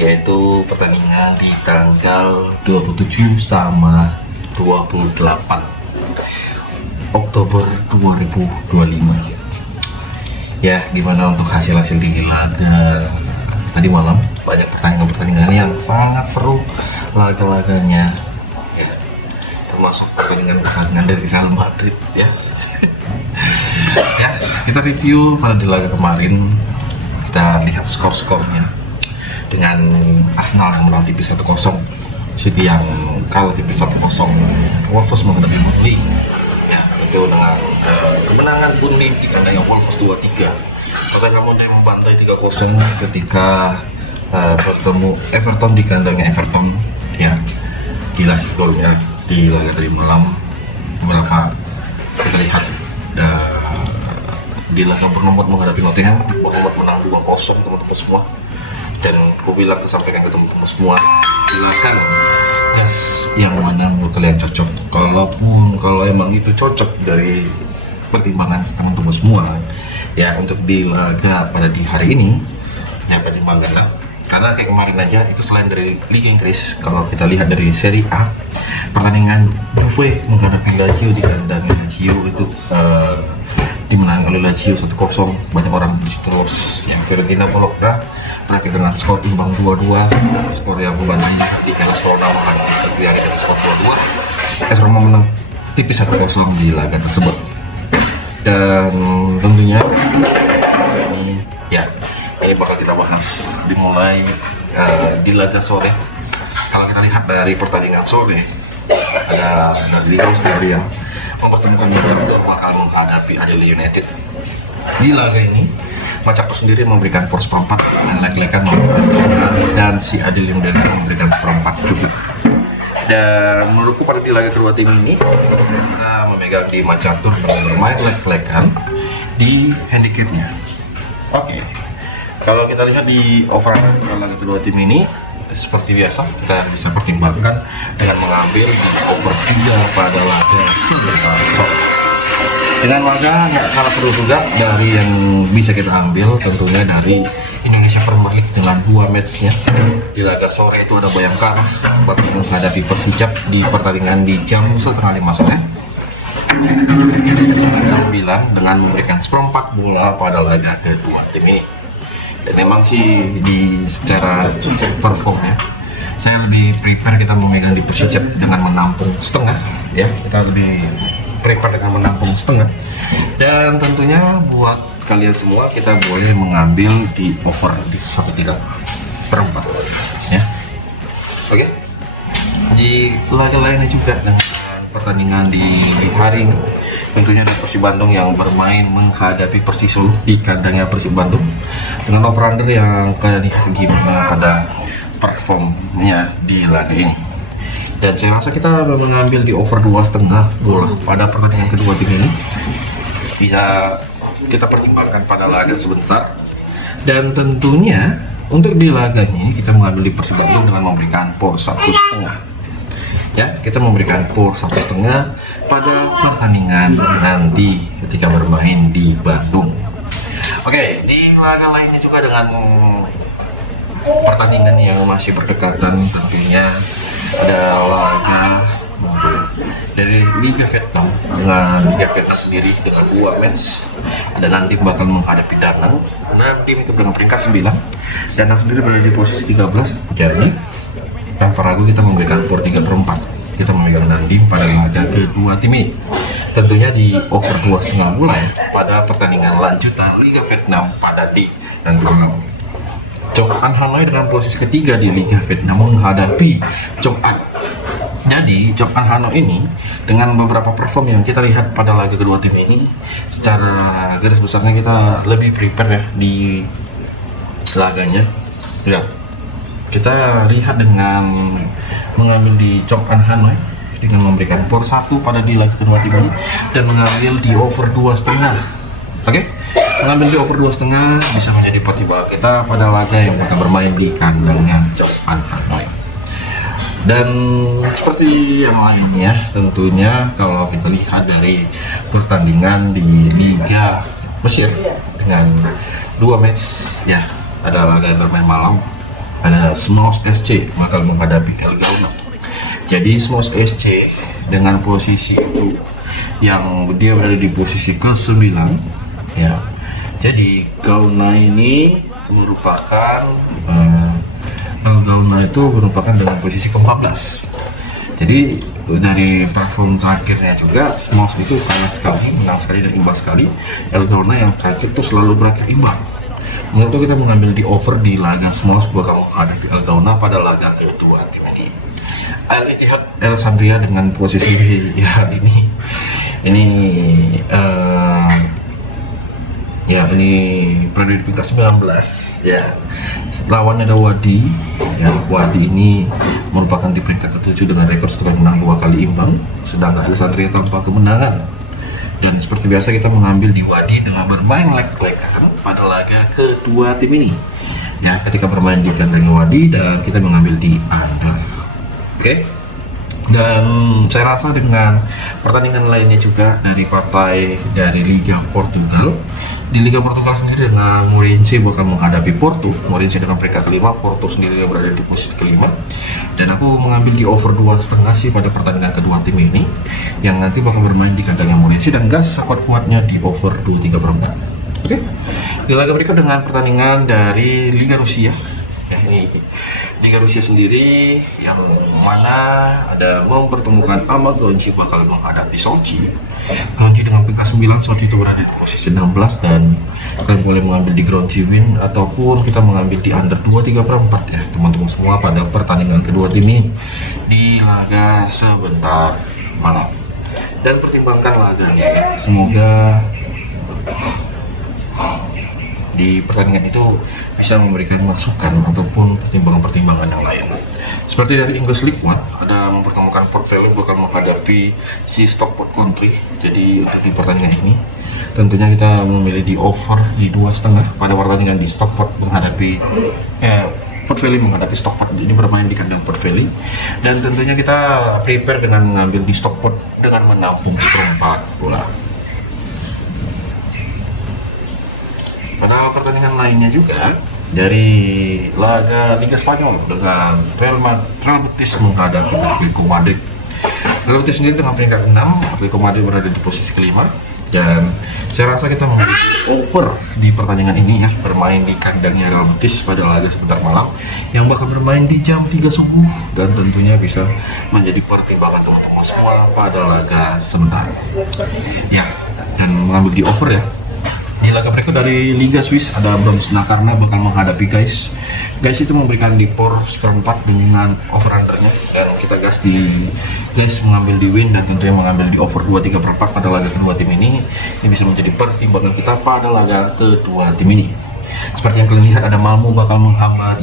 yaitu pertandingan di tanggal 27 sama 28 Oktober 2025. Ya, gimana untuk hasil-hasil di laga tadi malam? Banyak pertandingan yang sangat seru laga-laganya, ya, termasuk pertandingan dari Real Madrid ya. Ya, kita review pada di laga kemarin, kita lihat skor-skornya dengan Arsenal yang menang tipis 1-0, City yang kalah tipis 1-0, Wolves menghadapi Burnley itu dengan kemenangan Burnley di kandang Wolves 2-3. Tottenham yang membantai 3-0 ketika bertemu Everton di kandangnya Everton. Ya, gila sih golnya di laga tadi malam. Berapa kita lihat di laga Bournemouth menghadapi Nottingham, Bournemouth menang 2-0 teman-teman semua. Dan aku bilang sampaikan ke teman-teman semua, silakan yang mana menurut kalian cocok. Kalau emang itu cocok dari pertimbangan teman-teman semua ya, untuk di laga pada di hari ini ya, pertimbangan karena kayak kemarin aja itu, selain dari Liga Inggris, kalau kita lihat dari Serie A, pertandingan Juve menghadapi Lazio di kandang Lazio itu dimenangkan oleh Lazio 1-0. Banyak orang terus yang Fiorentina Bologna terakhir dengan skor imbang 2-2, skor yang membanding di Hellas Verona menghadapi Cagliari dengan skor 2-2. Roma menang tipis 1-0 di laga tersebut. Dan tentunya ini bakal kita bahas dimulai di laga sore. Kalau kita lihat dari pertandingan sore, ada dari Austria yang mempertemukan Manchester bakal menghadapi Adelaide United. Di laga ini Manchester sendiri memberikan poros seperempat dan lek-lekan dan si Adelaide United memberikan seperempat juga. Dan menurutku pada di laga kedua tim ini kita memegang di Manchester dengan bermain lek-lekan di handicapnya. Oke. Kalau kita lihat di overall laga kedua tim ini, seperti biasa kita bisa pertimbangkan dengan mengambil di over 3 pada laga sebesar. Dengan laga nggak kalah seru juga dari yang bisa kita ambil, tentunya dari Indonesia Premier League dengan 2 matchnya. Di laga sore itu ada Bayangkara bakal menghadapi Persijap di pertandingan di jam 4:30 sore. Laga 9 dengan memberikan seperempat bola pada laga kedua tim ini. Dan memang sih di secara performnya saya lebih prepare kita memegang di Persijap dengan menampung setengah ya, kita lebih prepare dengan menampung setengah. Dan tentunya buat kalian semua kita boleh mengambil di over di 1/3 ya. Oke. Di laga lainnya juga dengan pertandingan di hari ini, tentunya ada Persib Bandung yang bermain menghadapi Persis Solo di kandangnya Persib Bandung dengan over-under yang kalian lihat gimana pada performnya di laga ini. Dan saya rasa kita mengambil di over 2,5 bola pada pertandingan kedua tim ini, bisa kita pertimbangkan pada laga sebentar. Dan tentunya untuk di laganya ini kita mengambil di Persib Bandung dengan memberikan poros 1,5 ya, kita memberikan poros 1,5 pada pertandingan nanti ketika bermain di Bandung. Oke, di laga lainnya juga dengan pertandingan yang masih berdekatan, tentunya ada laga dari Liga Vietnam dengan Liga Vietnam sendiri dengan 2 match. Ada nanti bakal menghadapi Danang. Nanti itu dengan peringkat 9. Danang sendiri berada di posisi 13. Jadi tanpa ragu kita memberikan skor 3/4. Kita memegang Nandim pada laga kedua tim ini. Tentunya di over 2,5 bola ya, pada pertandingan lanjutan Liga Vietnam pada di nanti malam. Chong An Hanoi dengan posisi ketiga di Liga Vietnam menghadapi Chong An. Jadi Chong An Hanoi ini dengan beberapa perform yang kita lihat pada laga kedua tim ini, secara garis besarnya kita lebih prepare ya di laganya. Ya, kita lihat dengan mengambil di Chong An Hanoi dengan memberikan poros 1 pada di laga kedua tim ini dan mengambil di over 2,5. Oke, mengambil di over 2,5 bisa menjadi pertimbangan kita pada laga yang akan bermain di kandangnya Chong An Hanoi. Dan seperti yang lainnya, tentunya kalau kita lihat dari pertandingan di Liga Mesir dengan 2 match ya, ada laga yang bermain malam ada Smosh SC bakal menghadapi El Gauna. Jadi Smosh SC dengan posisi itu yang dia berada di posisi ke-9 ya. Jadi Gauna ini merupakan El Gauna itu merupakan dengan posisi ke-14. Jadi dari perform terakhirnya juga Smosh itu kalah sekali, menang sekali dan imbang sekali. El Gauna yang terakhir itu selalu berakhir imbang. Untuk kita mengambil di over di laga Smosh bakal menghadapi El Gauna pada laga kedua tim ini. Al Ittihad Alexandria dengan posisi ya ini berada di peringkat 19 ya. Lawannya ada Wadi ya. Wadi ini merupakan di peringkat ke-7 dengan rekor setelah menang 2 kali imbang, sedangkan Alexandria tanpa kemenangan. Dan seperti biasa kita mengambil di Wadi dengan bermain leg-legan pada laga kedua tim ini ya, ketika bermain di kandang Wadi, dan kita mengambil di under. Oke. Dan saya rasa dengan pertandingan lainnya juga dari partai dari Liga Portugal. Di Liga Portugal sendiri dengan Moreirense bakal menghadapi Porto. Moreirense dengan peringkat kelima, Porto sendiri yang berada di posisi kelima. Dan aku mengambil di over 2,5 sih pada pertandingan kedua tim ini, yang nanti bakal bermain di kandangnya Moreirense dan gas sekuat-kuatnya di over 2,34. Oke. Di laga berikut dengan pertandingan dari Liga Rusia. Ya, ini Liga Rusia sendiri yang mana ada mempertemukan Ahmad Lonci bakal menghadapi Sochi. Lonci dengan peringkat 9, Sochi itu berada di posisi 16, dan kalian boleh mengambil di ground win ataupun kita mengambil di under 2,34 ya teman-teman semua pada pertandingan kedua tim ini di laga sebentar malam. Dan pertimbangkan laganya ya. Semoga di pertandingan itu bisa memberikan masukan ataupun pertimbangan-pertimbangan yang lain. Seperti dari English League One, ada mempertemukan Port Vale bakal menghadapi si Stockport Country. Jadi untuk di pertandingan ini tentunya kita memilih di over di 2,5 pada pertandingan di Stockport menghadapi Port Vale menghadapi Stockport. Ini bermain di kandang Port Vale, dan tentunya kita prepare dengan mengambil di Stockport dengan menampung seperempat bola. Pada pertandingan lainnya juga dari laga Liga Spanyol dengan Real Betis menghadapi Atletico Madrid. Real Betis sendiri dengan peringkat 6, Atletico Madrid berada di posisi kelima, dan saya rasa kita memilih over di pertandingan ini ya, bermain di kandangnya Real Betis pada laga sebentar malam yang bakal bermain di jam 3 subuh, dan tentunya bisa menjadi pertimbangan teman-teman semua pada laga sebentar ya, dan mengambil di over ya. Di laga berikut dari Liga Swiss ada Brons Nakarna bakal menghadapi Guys itu memberikan di por seperempat dengan over undernya, dan kita gas di Guys mengambil di win dan tentunya mengambil di over 2,34 pada laga kedua tim ini. Ini bisa menjadi pertimbangan kita pada laga kedua tim ini. Seperti yang kalian lihat ada Malmo bakal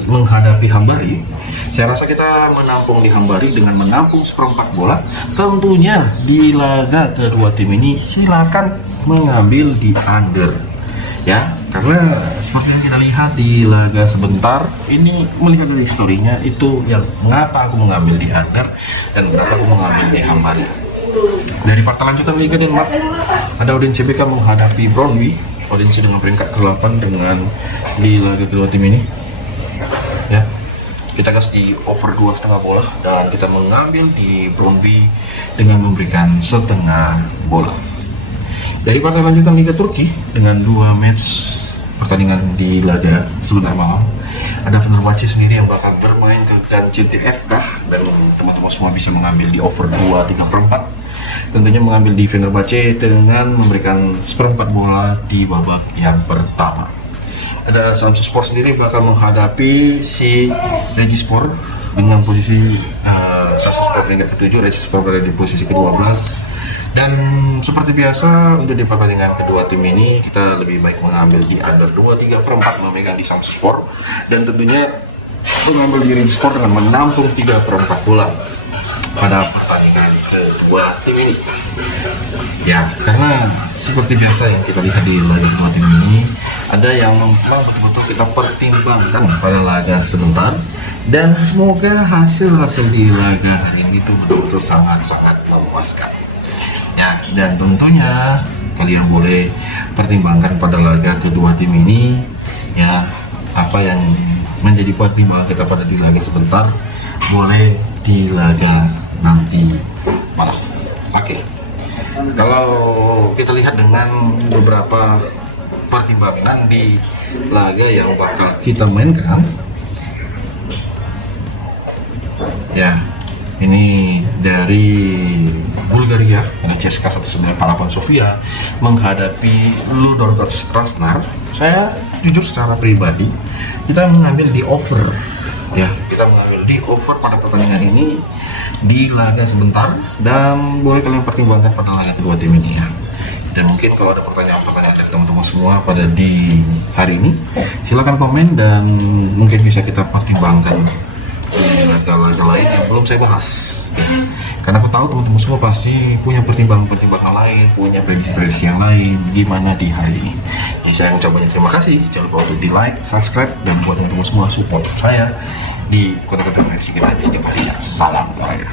menghadapi Hambari. Saya rasa kita menampung di Hambari dengan menampung seperempat bola. Tentunya di laga kedua tim ini silakan mengambil di under ya, karena seperti yang kita lihat di laga sebentar ini, melihat dari historinya itu yang mengapa aku mengambil di under dan kenapa aku mengambil di Hambari. Dari partai lanjutan Liga Denmark ada Odense BK menghadapi Brøndby. Odense dengan peringkat ke-8 dengan di laga kedua tim ini ya, kita gas di over 2,5 bola dan kita mengambil di Brøndby dengan memberikan setengah bola. Dari partai lanjutan Liga Turki dengan 2 match pertandingan di laga sebentar malam, ada Fenerbahce sendiri yang bakal bermain dengan CTFK, dan teman-teman semua bisa mengambil di over 2,34. Tentunya mengambil di Fenerbahce dengan memberikan seperempat bola di babak yang pertama. Ada Samsunspor sendiri bakal menghadapi si Regispor dengan posisi Samsunspor peringkat ke-7, Regispor berada di posisi ke-12. Dan seperti biasa untuk di pertandingan kedua tim ini kita lebih baik mengambil di under 2,34 memegang di Samsunspor, dan tentunya mengambil di Regispor dengan menampung 3/4 bola pada pertandingan kedua tim ini ya, karena seperti biasa yang kita lihat di laga kedua tim ini ada yang memang betul-betul kita pertimbangkan pada laga sebentar, dan semoga hasil di laga hari ini itu betul-betul sangat-sangat memuaskan ya. Dan tentunya kalian boleh pertimbangkan pada laga kedua tim ini ya, apa yang menjadi pertimbangan kita pada di laga sebentar, boleh di laga nanti malam. Oke. Kalau kita lihat dengan beberapa pertimbangan di laga yang bakal kita mainkan, ya ini dari Bulgaria, CSKA 1948 Sofia menghadapi Ludogorets Krasnar. Saya jujur secara pribadi kita mengambil di over, ya kita mengambil di over pada pertandingan ini di laga sebentar, dan boleh kalian pertimbangkan pada laga kedua tim ini ya. Dan mungkin kalau ada pertanyaan-pertanyaan dari teman-teman semua pada di hari ini, silahkan komen dan mungkin bisa kita pertimbangkan di laga-laga lain yang belum saya bahas ya. Karena aku tahu teman-teman semua pasti punya pertimbangan-pertimbangan lain, punya prediksi-prediksi yang lain gimana di hari ini. Jadi saya ucapkan terima kasih, jangan lupa untuk di like, subscribe, dan buat teman-teman semua support saya di kota-kota prediksi kita di setiap harinya. Salam olahraga.